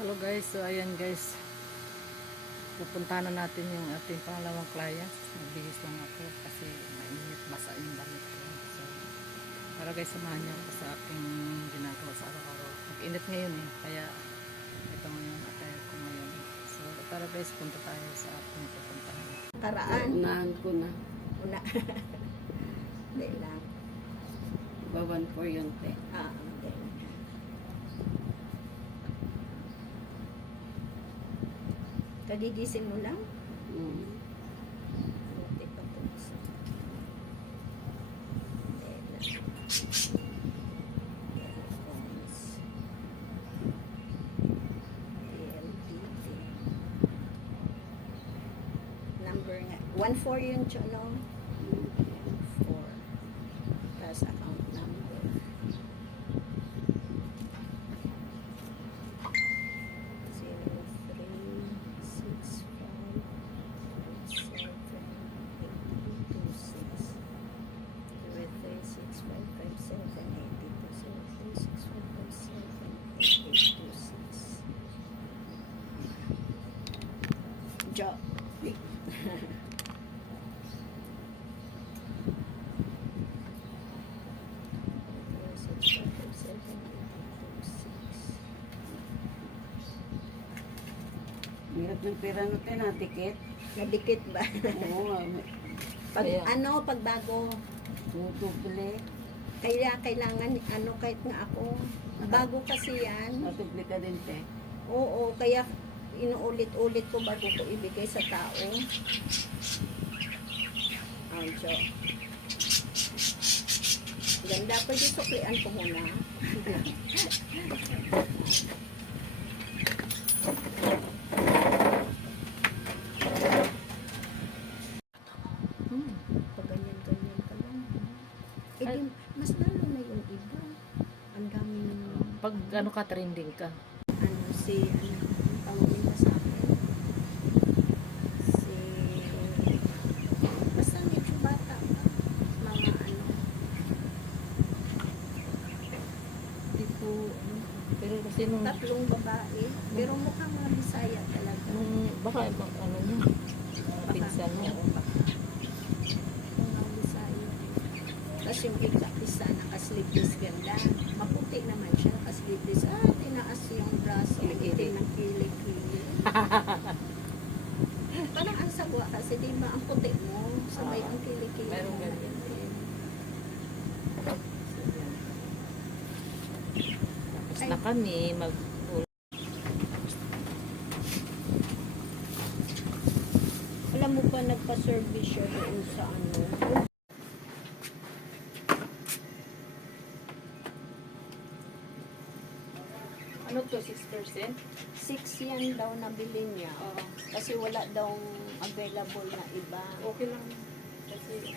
Hello guys, so ayan guys, pupuntahan na natin yung ating pangalawang client. Nagbihis lang ako kasi mainit, basa yung damit ko. So para guys, samahan niyo ako sa aking ginagawa sa araw-araw. Mag-init ngayon kaya ito ngayon attire ko ngayon. So tara guys, punta tayo sa ating pupuntahan. Karaan. Unahan ko na. Una. Hindi lang. Bawan for yun, te. Hindi. Kagigising mo lang? Mm. Buti pa ito. Hindi lang. PLDT. Number nga. 1-4 yun, no? 4. Tapos account number. 036556. Job. Hirap ng pera natin, ha, tiket. Nadikit ba? Oo, Pag, Kaya- pagbago, tutuple. kaya kailangan, kahit nga ako, bago kasi yan. Matuple ka din, te. Oo, kaya inuulit-ulit ko bago ko ibigay sa tao. Anjo. Ganda, pwede suklian ko muna. Pag ganyan-ganyan ka lang. Eh, Ay. mas lalo na yung iba. Ang daming Pag ka trending ka, ang tawag nila sa akin? Basta medyo bata pa. Mga di ko, pero kasi nung, tatlong babae. Pero mukhang mga Bisaya talaga. baka ibang niya, pinsan niya. Mga Bisaya. Tapos yung isa naka-sleeveless ganda. Maputi naman siya, naka-sleeveless. Tinaas yung braso. Itim ng kilik-kilik. Parang ang sagwa kasi, di ba, ang puti mo, sabay ang kilik-kilik. Meron ganyan. Tapos na kami, Alam mo ba, nagpa-service siya doon sa ano to, 6%? 6 yan daw nabili niya. Kasi wala daw available na iba. Okay lang. Kasi,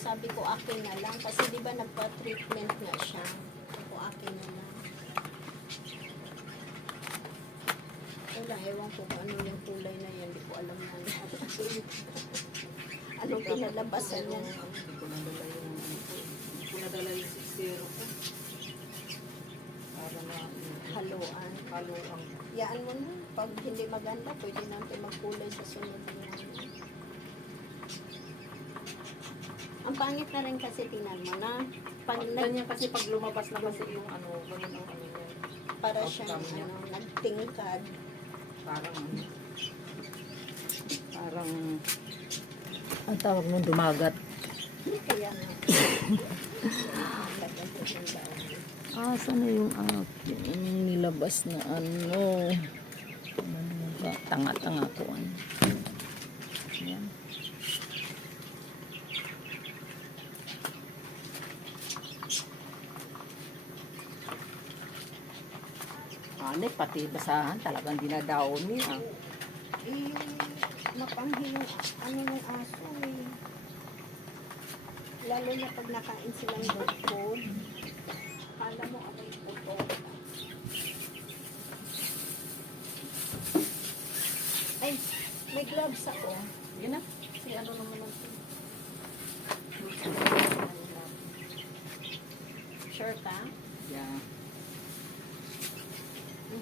Sabi ko akin na lang. Kasi di ba nagpa-treatment nga siya. Sabi ko akin na lang. Wala, ewan ko kung ano yung kulay na yan. Di ko alam na. Anong pinalabasan niya? Hindi ko nadala yung 6-0 ko. Para na, Haluan. haluan. Yaan mo na. Pag hindi maganda, pwede natin magkulay sa sunod na. Ang pangit na rin kasi tingnan mo na. Pag Ganyan kasi pag lumabas na kasi yung ganun ang niya. para siyang outcome niya. nagtingkad. Parang, ang tawag nung dumagat. Kaya nga. Saan na yung nilabas na tanga-tanga ko. Ayan. Pati basahan talagang dinadaon niya. Mapanghin yung aso eh. Lalo na pag nakain silang dog food. Kala mo aray puto. Ay, may gloves ako. Yun na. Kasi naman ang Sure ka? yeah.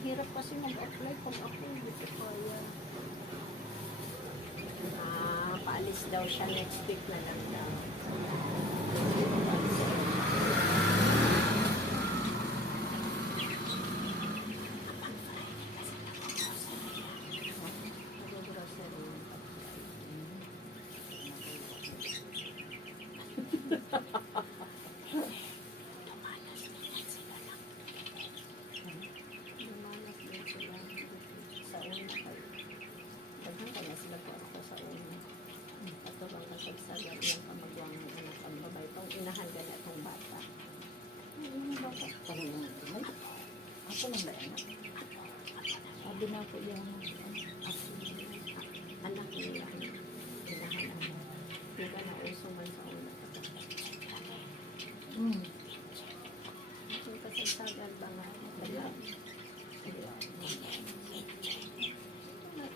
hirap kasi mag-apply pag ako hindi ko kaya. Paalis daw siya next week na lang daw. Lumalas din sila sa una kayo. Daghan ka na sila po ako sa una. Ato bang kasagsagan yung kamagwang anak ang babae. Itong inahan gana itong bata. Ano bata? Talagang tumay. Ako lang ba anak? Sabi na ako yung Ako, anak nila. Inahan ako. Di ba na uso man sa una? Yung kasagsagan ba nga? Kaya,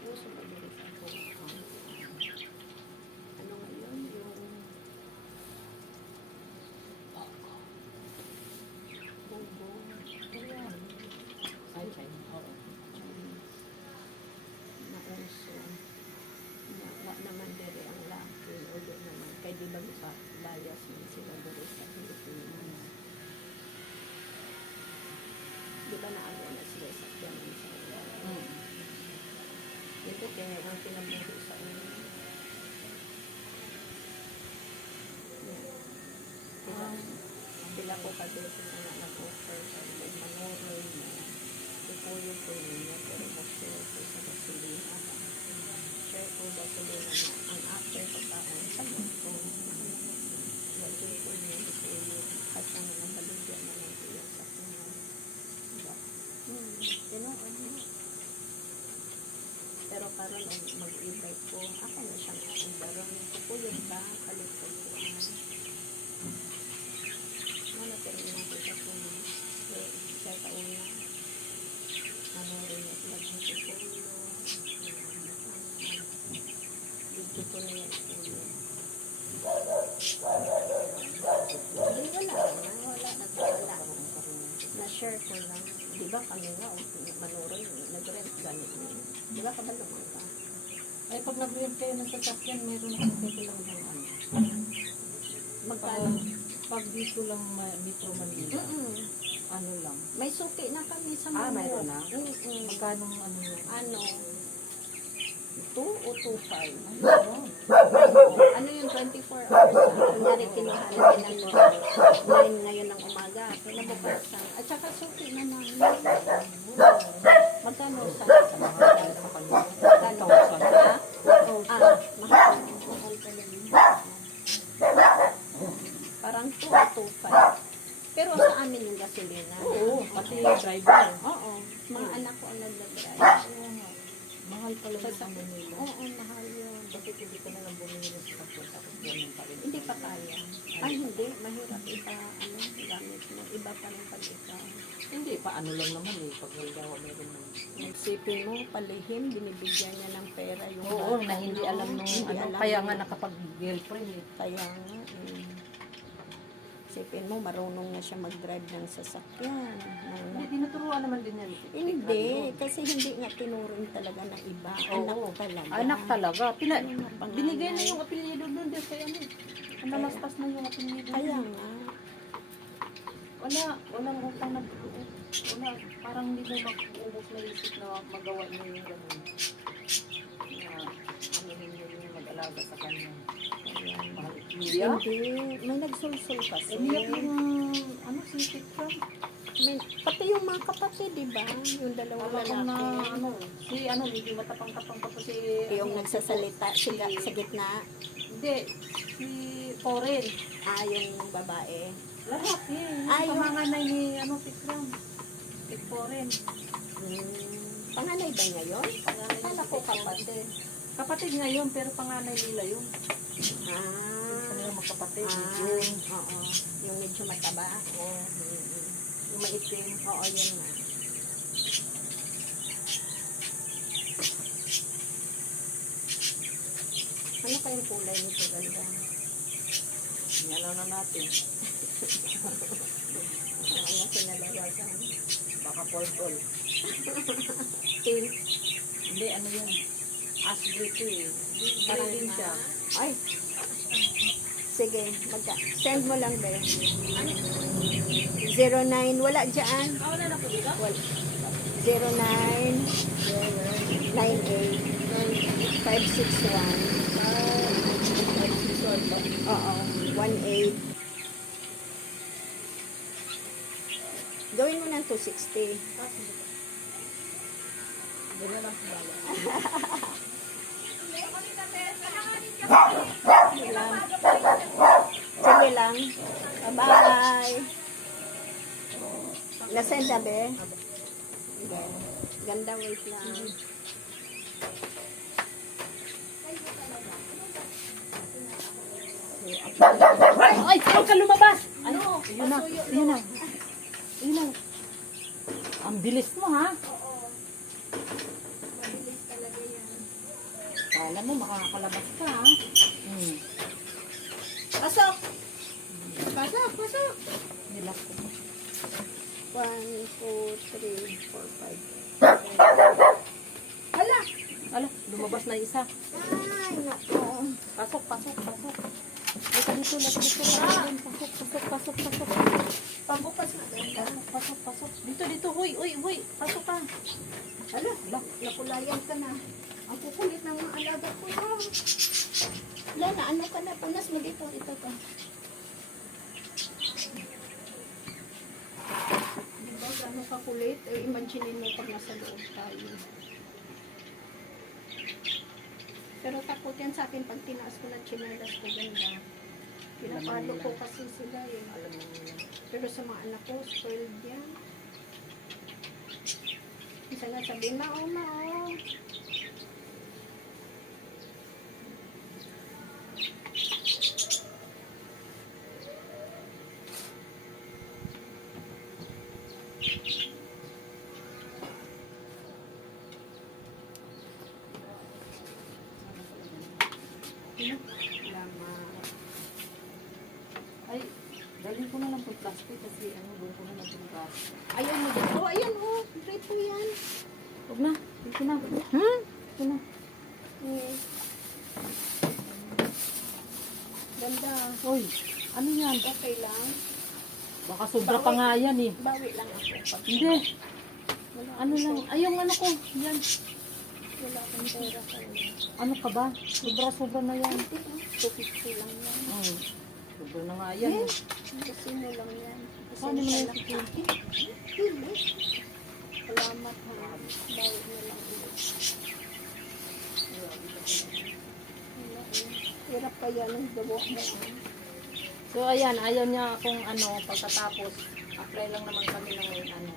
uso ba dito sa ako? Ano ngayon? Yung Bobo. Ayan. ay chay. Oo. Nauso. Wa naman dere ang laki. O doon naman. Kaya di ba sa layas man sila dere sa Pilipinas. Di ba naano na sila sa Pianan sa Mm. Ito kaya ang pinabuhi sa una. Sila ko kasi na nag-offer sa mga manoroy na ipuyo ko niya pero mag-share ko sa gasolina. Share ko gasolina na ang after pagkaon sa ko. Lagay ko niya ipuyo at ang nabaligyan na lang siya sa kunan. Tinoon niya. Pero karon mag-ibay ko, ako na siyang andaron. Kupuyod ka, kalipod ko ano pero natin sa puno. Siya kauna. Ano rin at nagsapulo. Video ko na yan puno. Hindi wala na. Na-share ko lang. Di ba kami nga, manuroy, nag-rent ganit niya. Di ba kabalo naman ka? Ay, pag nag-rent kayo ng sasakyan, meron akong pwede lang ng ano. Magkano? Pag dito lang Metro Manila, ano lang. May suki na kami sa Ah, Manila. mayroon na? Magkano ano yun? Ano? 2 o 2.5? Ano? Ano yung 24 hours? Kunyari, kinuha namin ng 9 ngayon ng umaga. Pinabukasan. At saka suki na namin. Magkano sa Mahal sa kanya. Magkano? Ha? Mahal. Mahal talaga. Parang 2 o 2.5. Pero sa amin yung gasolina. Oo, pati driver. Oo. Mga anak ko ang nagdadrive. Oo nga. Mahal pala Sa sa Manila. Oo, mahal yun. Bakit hindi ka na lang bumili ng sasakyan tapos ganun pa rin? Hindi pa kaya. Ay, hindi. Mahirap iba, gamit mo. Iba pa rin pag ikaw. Hindi pa, ano lang naman eh. Pag halimbawa meron ng... Nagsipin mo, palihim, binibigyan niya ng pera yung Oo, bata, na hindi no? alam nung Hindi ano. alam Kaya nung- nga nakapag-girlfriend eh. Kaya nga, Isipin mo, marunong na siya mag-drive ng sasakyan. Hindi, tinuturuan naman din yan. Hindi, kasi hindi nga tinuring talaga ng iba. Anak Oo. talaga. Anak talaga. Panganay. Binigay na yung apelyido doon din kay ano. Nalaspas na yung apelyido. Kaya nga. Walang utang na buo. Wala, parang hindi mo mag-uubos na isip na magawa niyo yung gano'n. Na ano ninyo yung mag-alaga sa kanya. Mahal. Umiyak? Hindi, may nagsulsul kasi. Umiyak yung ano, sisip ka. Pati yung mga kapatid, di ba? Yung dalawang Alam ko na lalaki. ano, si ano, medyo matapang-tapang pa po si... Yung ano, nagsasalita sa gitna. Hindi, si Corin. Yung babae. Lahat eh. Ay, Yung yung- panganay ni ano, Tikram. Si Corin. Panganay ba niya yun? Panganay Akala ko kapatid. Kapatid nga yun, pero panganay nila yun. Kanila Ah, magkapatid. oo. Yung medyo mataba. Oo. Yung maitim. Oo, yun na. Ano kayong kulay nito ganda? Ano na natin. Ano kinalabasan? Baka purple. Pink. Hindi, ano yan? Ashley to eh. Parang din siya. Ay. Sige, send mo lang ba? 09, wala dyan. Wala na po dito? Wala. 09 98 561 Oo, 18. Gawin mo ng 260. Ganyan lang po bala. Sige lang. Bye-bye. Nasend na be? Ganda, wait lang. Ay, huwag ka lumabas! Ano? Yun na, yun na. Yun na. Ang bilis mo, ha? Mabilis talaga yan. Kala mo, makakalabas ka, ha? Pasok! Pasok, pasok! Nilak ko. 1, 2, 3, 4, 5. Hala! Ala, lumabas na isa. Ay, naku. Pasok, pasok, pasok. Dito, dito, dito, dito. Pasok, pasok, pasok, pasok. Pambukas na ganda. Pasok, pasok. Dito, dito. Huy, huy, huy. Pasok ka. Hala, nakulayan ka na. Ang kukulit ng mga alaga ko. Hala, na ano ka na. Punas mo dito, dito ka. Diba, gano'ng kakulit? Eh, imagine mo pag nasa loob tayo. Pero takot yan sa akin pag tinaas ko na chinelas ko ganda. Pinapalo ko kasi sila eh. Alam mo nila. Pero sa mga anak ko, spoiled yan. Isa nga sabihin, mao. Salamat. Ay, dalhin ko na lang po yung plastic kasi ano, doon ko na lang po yung plastic. Ayan mo dito. Ayan oh. Dito yan. Huwag na. Dito na. Dito na. Eh. Ganda. Uy, ano yan? Okay lang. Baka sobra pa nga yan eh. Bawi lang ako. Pag Hindi. wala, Ano lang. Ay, yung ano ko. Yan. wala akong pera kayo. Ano ka ba? Sobra-sobra na yan. 250 lang yan. Sobra na nga yan. eh. Kasi mo lang yan. Kasi Paano mo yan wala- Salamat ha. Bawi mo lang ulit. Wala eh. Hirap pa yan. Dawak mo. So, ayan. Ayaw niya akong ano, pagkatapos. Apply lang naman kami ng ano.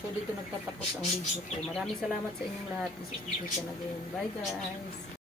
So, dito nagtatapos ang video ko. Maraming salamat sa inyong lahat. This is Vivian again. Bye, guys.